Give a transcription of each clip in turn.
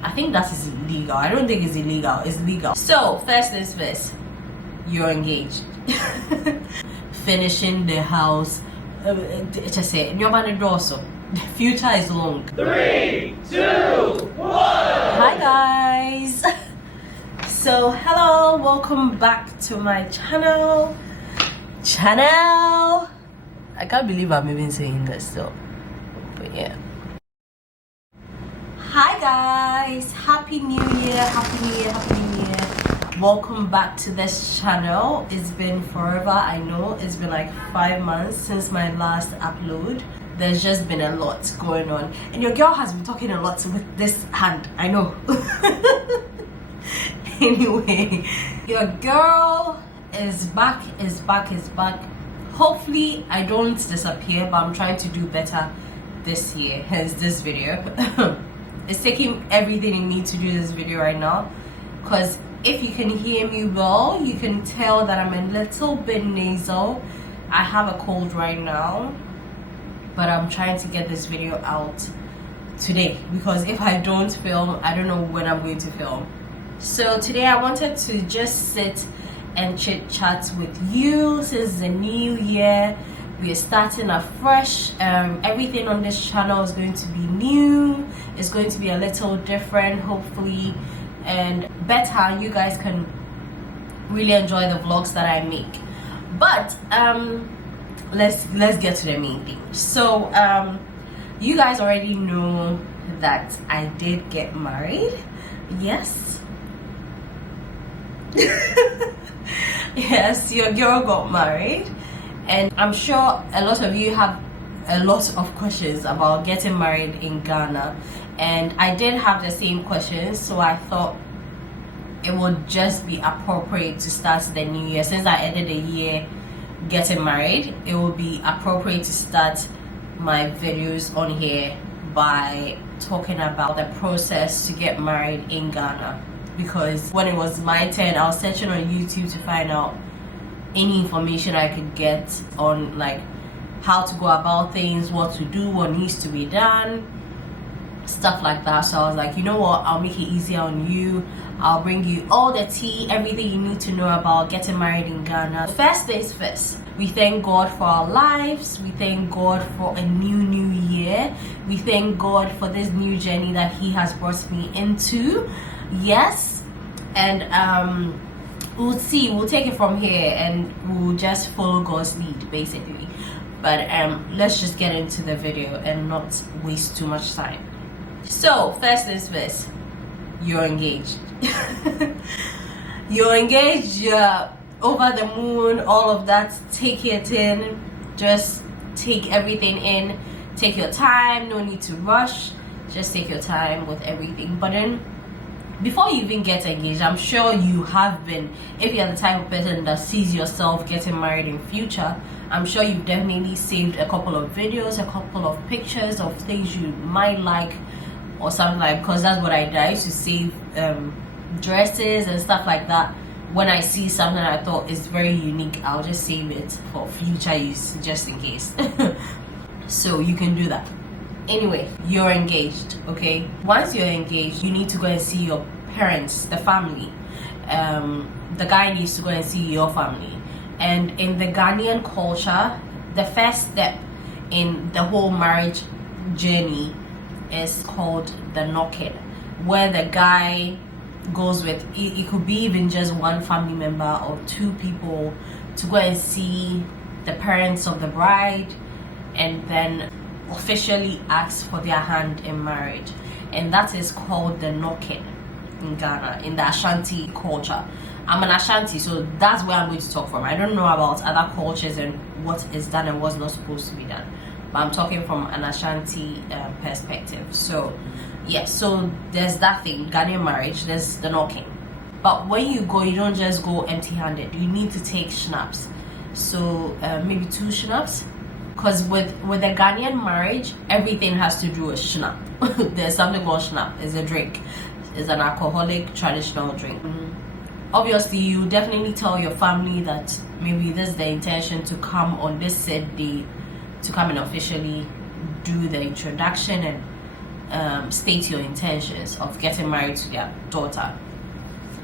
I think that is illegal. I don't think it's illegal. It's legal. So first things first, you're engaged. Finishing the house. Just say the future is long. 3, 2, 1. Hi guys. So hello, welcome back to my channel. I can't believe I'm even saying this though. But yeah. Hi guys, happy new year, happy new year, happy new year. Welcome back to this channel. It's been forever, I know. It's been like 5 months since my last upload. There's just been a lot going on, and your girl has been talking a lot with this hand, I know. Anyway, your girl is back. Hopefully I don't disappear, but I'm trying to do better this year, hence this video. It's taking everything in me to do this video right now, because if you can hear me well, you can tell that I'm a little bit nasal. I have a cold right now, but I'm trying to get this video out today, because if I don't film, I don't know when I'm going to film. So today I wanted to just sit and chit chat with you. Since the new year, we are starting afresh. Everything on this channel is going to be new. It's going to be a little different, hopefully, and better. You guys can really enjoy the vlogs that I make. But let's get to the main thing. So you guys already know that I did get married. Yes. Yes, your girl got married, and I'm sure a lot of you have a lot of questions about getting married in Ghana, and I did have the same questions, so I thought it would just be appropriate to start the new year. Since I ended the year getting married, it would be appropriate to start my videos on here by talking about the process to get married in Ghana. Because when it was my turn, I was searching on YouTube to find out any information I could get on like how to go about things, what to do, what needs to be done, stuff like that. So I was like, you know what, I'll make it easier on you. I'll bring you all the tea, everything you need to know about getting married in Ghana. First things first, we thank God for our lives. We thank God for a new year. We thank God for this new journey that He has brought me into. Yes, and we'll see. We'll take it from here, and we'll just follow God's lead, basically. But let's just get into the video and not waste too much time. So first things first, you're engaged. You're engaged. You're over the moon. All of that. Take it in. Just take everything in. Take your time. No need to rush. Just take your time with everything. But then, before you even get engaged, I'm sure you have been, if you're the type of person that sees yourself getting married in future, I'm sure you've definitely saved a couple of videos, a couple of pictures of things you might like or something like, because that's what I did. I used to save dresses and stuff like that. When I see something I thought is very unique, I'll just save it for future use, just in case. So you can do that. Anyway, you're engaged, okay? Once you're engaged, you need to go and see your parents, the family. The guy needs to go and see your family. And in the Ghanaian culture, the first step in the whole marriage journey is called the knocking, where the guy goes with, it could be even just one family member or 2 people, to go and see the parents of the bride, and then officially ask for their hand in marriage. And that is called the knocking in Ghana, in the Ashanti culture. I'm an Ashanti, so that's where I'm going to talk from. I don't know about other cultures and what is done and what's not supposed to be done, but I'm talking from an Ashanti perspective. So yeah, so there's that thing, Ghanaian marriage, there's the knocking. But when you go, you don't just go empty-handed. You need to take schnapps. So maybe 2 schnapps. Because with the Ghanaian marriage, everything has to do with schnapp. There's something called schnapp. It's a drink. It's an alcoholic traditional drink. Obviously, you definitely tell your family that maybe this is the intention to come on this said day, to come and officially do the introduction and state your intentions of getting married to their daughter.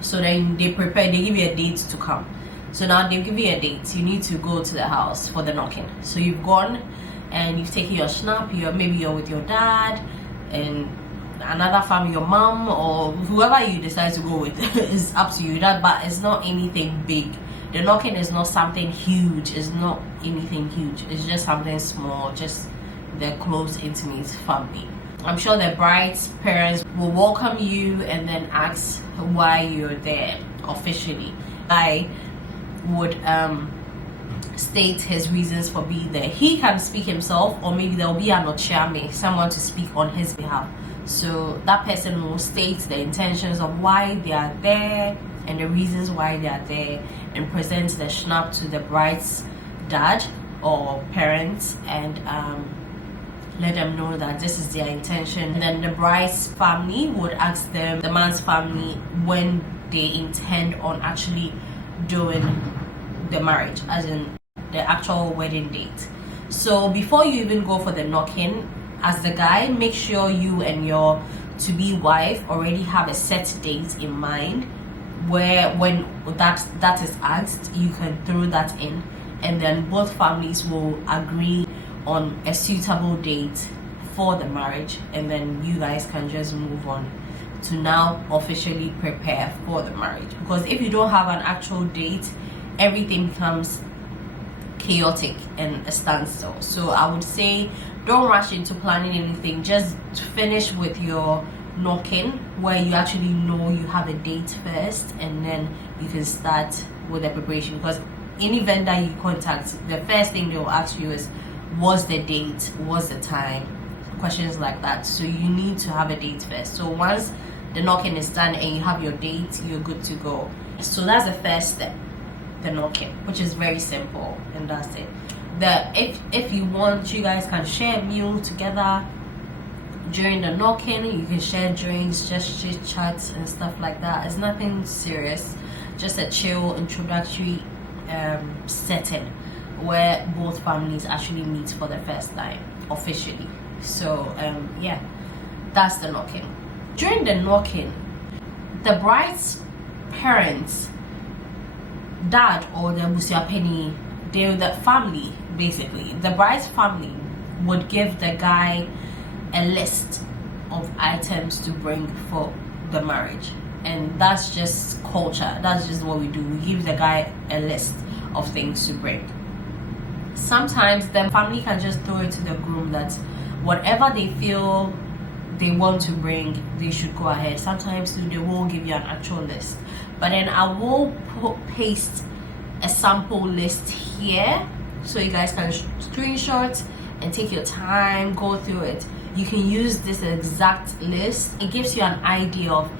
So then they prepare, they give you a date to come. So now they give you a date, you need to go to the house for the knocking. So you've gone and you've taken your schnapp, maybe you're with your dad and another family, your mom or whoever you decide to go with is up to you. But it's not anything big. The knocking is not something huge, it's not anything huge, it's just something small, just the close intimate family. I'm sure the bride's parents will welcome you and then ask why you're there officially. I would state his reasons for being there. He can speak himself, or maybe there will be an ochame, someone to speak on his behalf. So that person will state the intentions of why they are there and the reasons why they are there, and present the schnapp to the bride's dad or parents, and let them know that this is their intention. And then the bride's family would ask them, the man's family, when they intend on actually doing the marriage, as in the actual wedding date. So before you even go for the knocking, as the guy, make sure you and your to-be wife already have a set date in mind, where when that is asked, you can throw that in, and then both families will agree on a suitable date for the marriage, and then you guys can just move on to now officially prepare for the marriage. Because if you don't have an actual date, everything becomes chaotic and a standstill. So I would say don't rush into planning anything, just finish with your knocking where you actually know you have a date first, and then you can start with the preparation. Because any vendor you contact, the first thing they will ask you is, what's the date, what's the time, questions like that. So you need to have a date first. So once the knocking is done and you have your date, you're good to go. So that's the first step, the knocking, which is very simple, and that's it. If you want, you guys can share a meal together during the knocking. You can share drinks, just chit chats and stuff like that. It's nothing serious, just a chill introductory setting where both families actually meet for the first time officially. So yeah, that's the knocking. During the knocking, the bride's parents, dad or the busiapeni, the family, basically the bride's family, would give the guy a list of items to bring for the marriage. And that's just culture, that's just what we do. We give the guy a list of things to bring. Sometimes the family can just throw it to the groom that whatever they feel they want to bring, they should go ahead. Sometimes too, they will give you an actual list, but then I will paste a sample list here so you guys can screenshot and take your time, go through it. You can use this exact list. It gives you an idea of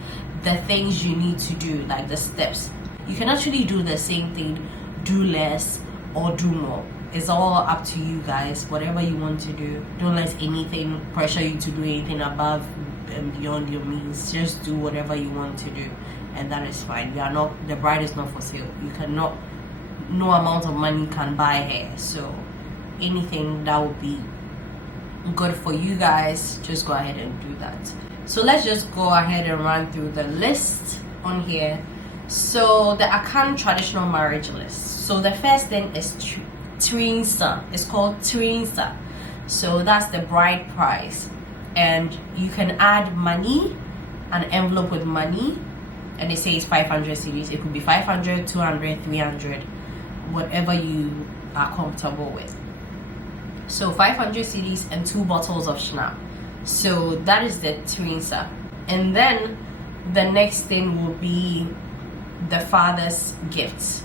the things you need to do, like the steps. You can actually do the same thing, do less or do more. It's all up to you guys, whatever you want to do. Don't let anything pressure you to do anything above and beyond your means. Just do whatever you want to do, and that is fine. The bride is not for sale. You cannot, no amount of money can buy her. So anything that would be good for you guys, just go ahead and do that. So let's just go ahead and run through the list on here. So the Akan traditional marriage list. So the first thing is Trinsa. It's called Trinsa. So that's the bride price, and you can add money, an envelope with money, and they say it's 500 cedis. It could be 500, 200, 300, whatever you are comfortable with. So 500 cedis and 2 bottles of schnapp. So that is the Trinsa. And then the next thing will be the father's gifts,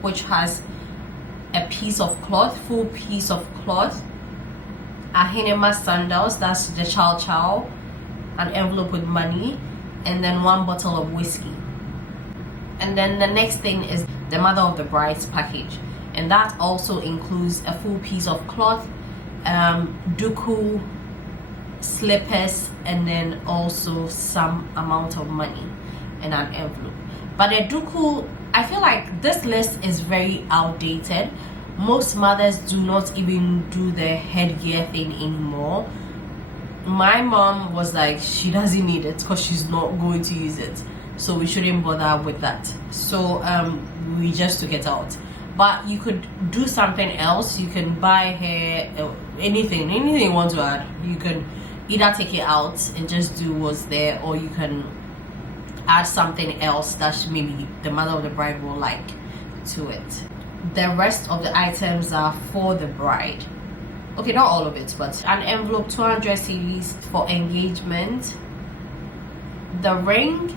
which has a piece of cloth, full piece of cloth, a hinema sandals, that's the chow, an envelope with money, and then 1 bottle of whiskey. And then the next thing is the mother of the bride's package, and that also includes a full piece of cloth, duku, slippers, and then also some amount of money in an envelope. But the duku, I feel like this list is very outdated. Most mothers do not even do the headgear thing anymore. my mom was like, she doesn't need it because she's not going to use it, so we shouldn't bother with that. So we just took it out. But you could do something else. You can buy her anything you want to add. You can either take it out and just do what's there, or you can add something else that maybe the mother of the bride will like to it. The rest of the items are for the bride. Okay, not all of it, but an envelope, 200 cedis for engagement, the ring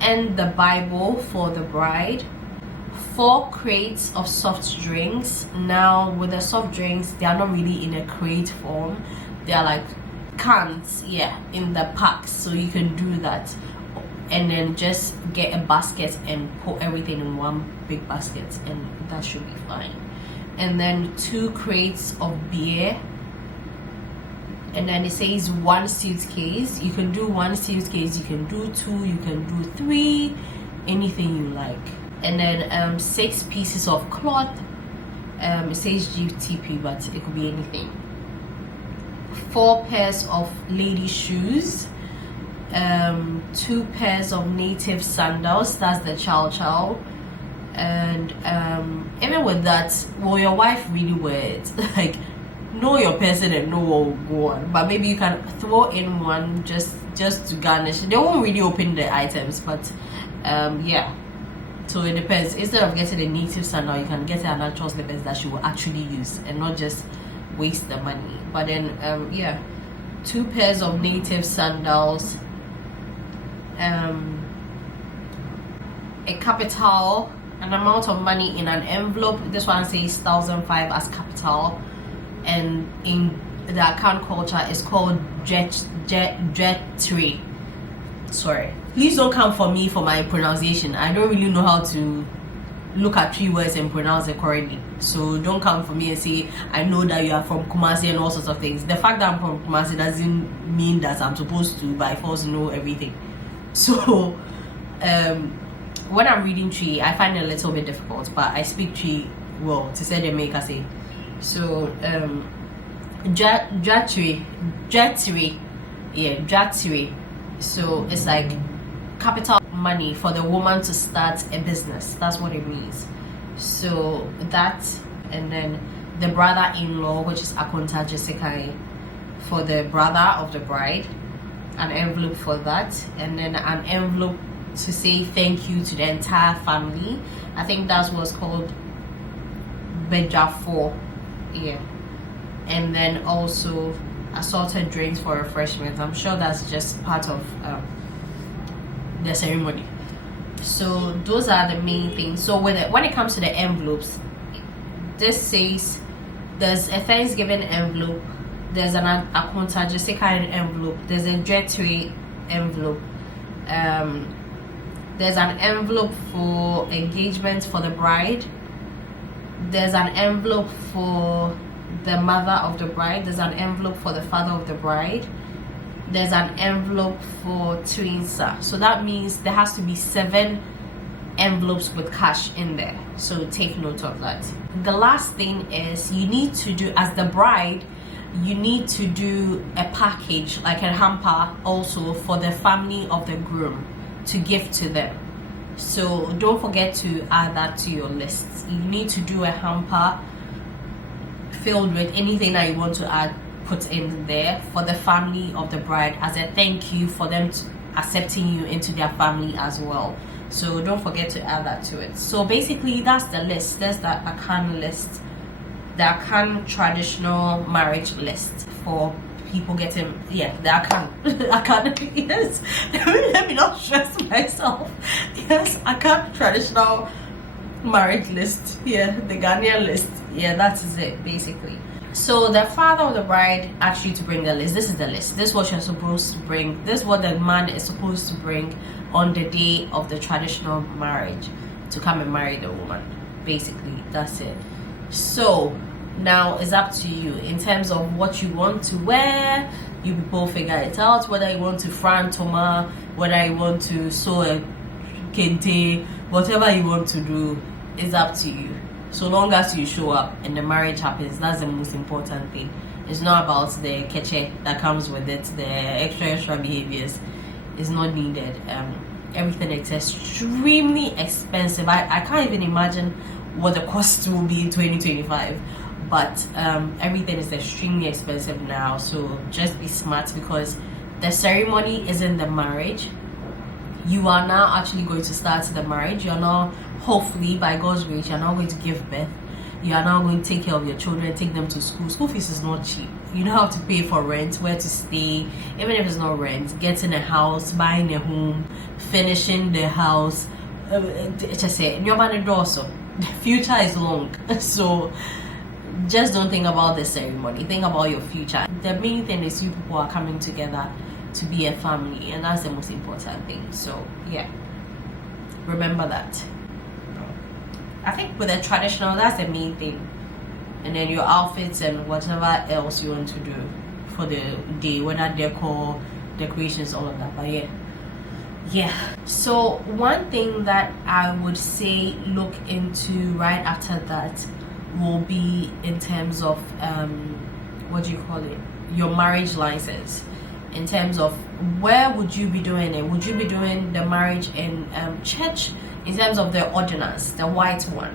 and the Bible for the bride, 4 crates of soft drinks. Now with the soft drinks, they are not really in a crate form, they are like cans, in the packs, so you can do that. And then just get a basket and put everything in one big basket, and that should be fine. And then 2 crates of beer, and then it says 1 suitcase. You can do 1 suitcase, you can do 2, you can do 3, anything you like. And then 6 pieces of cloth. It says GTP, but it could be anything. 4 pairs of lady shoes, 2 pairs of native sandals, that's the chow. And even with that, will your wife really wear it? Like, know your person and know what will go on. But maybe you can throw in one just to garnish. They won't really open the items, but so it depends. Instead of getting a native sandal, you can get a natural slippers that she will actually use and not just waste the money. But then 2 pairs of native sandals, a capital, an amount of money in an envelope. This one says 1,500 as capital, and in the account culture it's called Jetri. Sorry, please don't come for me for my pronunciation. I don't really know how to look at 3 words and pronounce it correctly, so don't come for me and say I know that you are from Kumasi and all sorts of things. The fact that I'm from Kumasi doesn't mean that I'm supposed to by force know everything. So when I'm reading Tree, I find it a little bit difficult, but I speak Tree well, to say the make I say. So Jetri, so it's like capital money for the woman to start a business. That's what it means. So that, and then the brother-in-law, which is Akonta Jessica, for the brother of the bride, an envelope for that, and then an envelope to say thank you to the entire family. I think that's what's called Beja 4, and then also assorted drinks for refreshments. I'm sure that's just part of the ceremony. So those are the main things. So when it comes to the envelopes, this says there's a Thanksgiving envelope, there's an Akonta Jessica envelope, there's a Jetri envelope, there's an envelope for engagement for the bride, there's an envelope for the mother of the bride, there's an envelope for the father of the bride, there's an envelope for Owusu-Ansah. So that means there has to be 7 envelopes with cash in there, so take note of that. The last thing is, you need to do, as the bride, you need to do a package, like a hamper also for the family of the groom to give to them. So don't forget to add that to your list. You need to do a hamper filled with anything that you want to add, put in there for the family of the bride as a thank you for them accepting you into their family as well. So don't forget to add that to it. So basically that's the list. There's the Akan list, the Akan traditional marriage list for people getting, the Akan yes, let me not stress myself. Yes, Akan traditional marriage list, the Ghanaian list, that is it basically. So the father of the bride asked you to bring the list. This is the list. This is what you're supposed to bring. This is what the man is supposed to bring on the day of the traditional marriage to come and marry the woman. Basically, that's it. So now it's up to you in terms of what you want to wear. You people figure it out, whether you want to fran toma, whether you want to sew a kente, whatever you want to do is up to you. So long as you show up and the marriage happens, that's the most important thing. It's not about the keche that comes with it. The extra behaviors is not needed. Everything is extremely expensive. I can't even imagine what the cost will be in 2025. But everything is extremely expensive now. So just be smart, because the ceremony isn't the marriage. You are now actually going to start the marriage. You're now, hopefully by God's grace, you're now going to give birth. You are now going to take care of your children, take them to school. School fees is not cheap. You know how to pay for rent, where to stay, even if it's not rent, getting a house, buying a home, finishing the house. Just say, the future is long. So just don't think about the ceremony. Think about your future. The main thing is you people are coming together to be a family, and that's the most important thing. So yeah, remember that. I think with the traditional, that's the main thing, and then your outfits and whatever else you want to do for the day, whether decor, decorations, all of that. But yeah. So one thing that I would say look into right after that will be in terms of your marriage license. In terms of where would you be doing it? Would you be doing the marriage in church? In terms of the ordinance, the white one,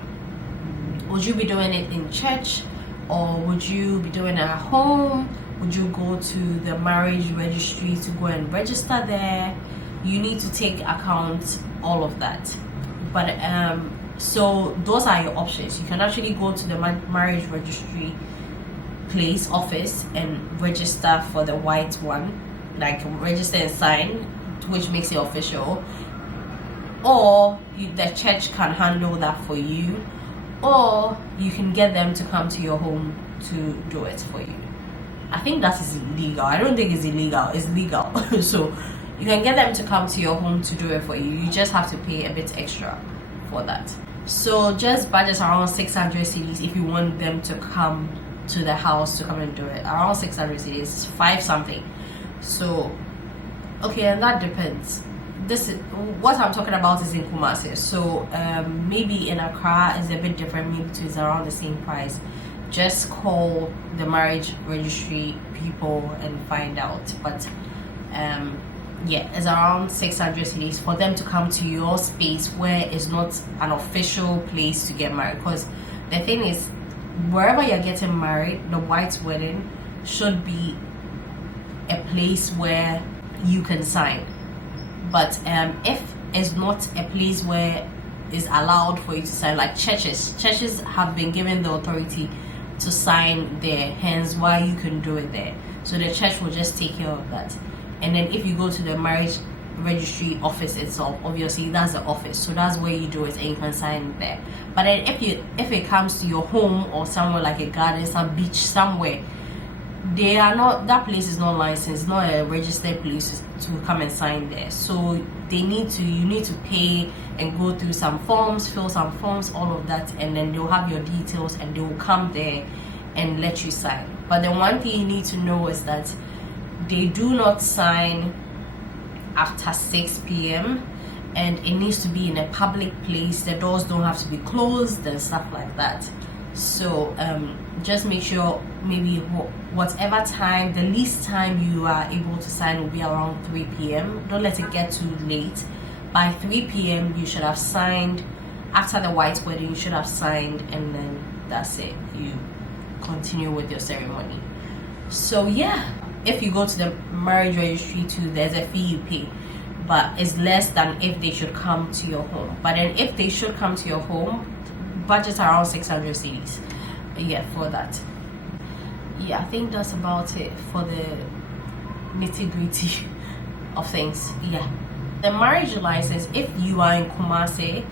would you be doing it in church, or would you be doing it at home? Would you go to the marriage registry to go and register there? You need to take account all of that. But so those are your options. You can actually go to the marriage registry office and register for the white one, like register and sign, which makes it official. Or the church can handle that for you, or you can get them to come to your home to do it for you. I think that is illegal. I don't think it's illegal. It's legal. So you can get them to come to your home to do it for you. You just have to pay a bit extra for that. So just budget around 600 cedis if you want them to come to the house to come and do it. Around 600 cedis, 5 something. So okay, and that depends. This is what I'm talking about is in Kumasi. So maybe in Accra is a bit different. Maybe it's around the same price. Just call the marriage registry people and find out. But yeah, it's around 600 cedis for them to come to your space where it's not an official place to get married. Because the thing is, wherever you're getting married, the white wedding should be a place where you can sign. But if it's not a place where it's allowed for you to sign, like churches have been given the authority to sign there, hence why you can do it there. So the church will just take care of that. And then if you go to the marriage registry office itself, obviously that's the office, so that's where you do it and you can sign it there. But then if it comes to your home or somewhere like a garden, some beach somewhere, they are not, that place is not licensed, not a registered place to come and sign there. So you need to pay and go through some forms, fill some forms, all of that, and then they'll have your details and they will come there and let you sign. But the one thing you need to know is that they do not sign after 6 p.m. and it needs to be in a public place. The doors don't have to be closed and stuff like that. So just make sure maybe whatever time, the least time you are able to sign will be around 3 p.m. Don't let it get too late. By 3 p.m. you should have signed. After the white wedding you should have signed, and then that's it. You continue with your ceremony. So yeah, if you go to the marriage registry too, there's a fee you pay, but it's less than if they should come to your home. But then if they should come to your home, budget around 600 cedis. Yeah, for that. Yeah, I think that's about it for the nitty-gritty of things. Yeah, the marriage license, if you are in Kumasi,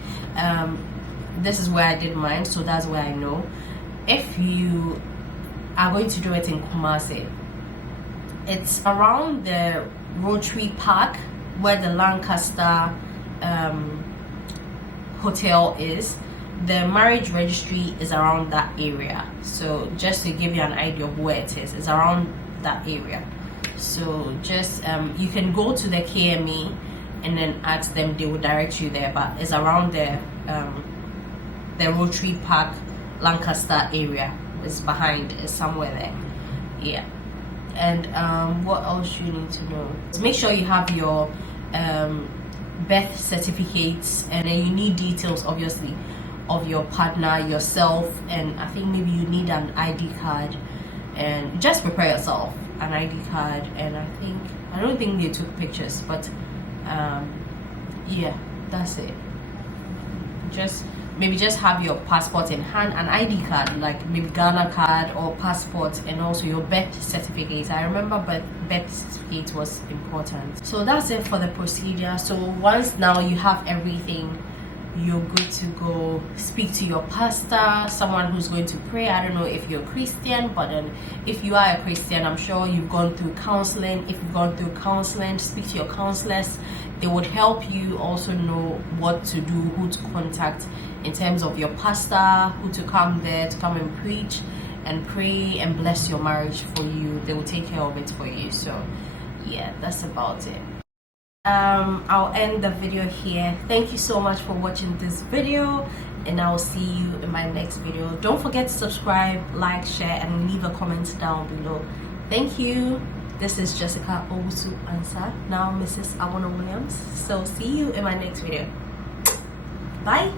this is where I did mine, so that's where I know. If you are going to do it in Kumasi, it's around the Rotary Park where the Lancaster hotel is. The marriage registry is around that area. So just to give you an idea of where it is, it's around that area. So just you can go to the KME and then ask them, they will direct you there, but it's around the Rotary Park Lancaster area. It's behind, it's somewhere there. Yeah. And what else you need to know? Make sure you have your birth certificates, and then you need details, obviously, of your partner, yourself, and I think maybe you need an ID card. And just prepare yourself an ID card, and I don't think they took pictures, but yeah, that's it. Just have your passport in hand, an ID card, like maybe Ghana card or passport, and also your birth certificate. I remember birth certificate was important. So that's it for the procedure. So once now you have everything, you're good to go. Speak to your pastor, someone who's going to pray. I don't know if you're a Christian, but then if you are a Christian, I'm sure you've gone through counseling. If you've gone through counseling, speak to your counselors. They would help you also know what to do, who to contact in terms of your pastor, who to come there to come and preach and pray and bless your marriage for you. They will take care of it for you. So yeah, that's about it. I'll end the video here. Thank you so much for watching this video, and I will see you in my next video. Don't forget to subscribe, like, share, and leave a comment down below. Thank you. This is Jessica Owusu-Ansah, now Mrs. Williams. So see you in my next video. Bye.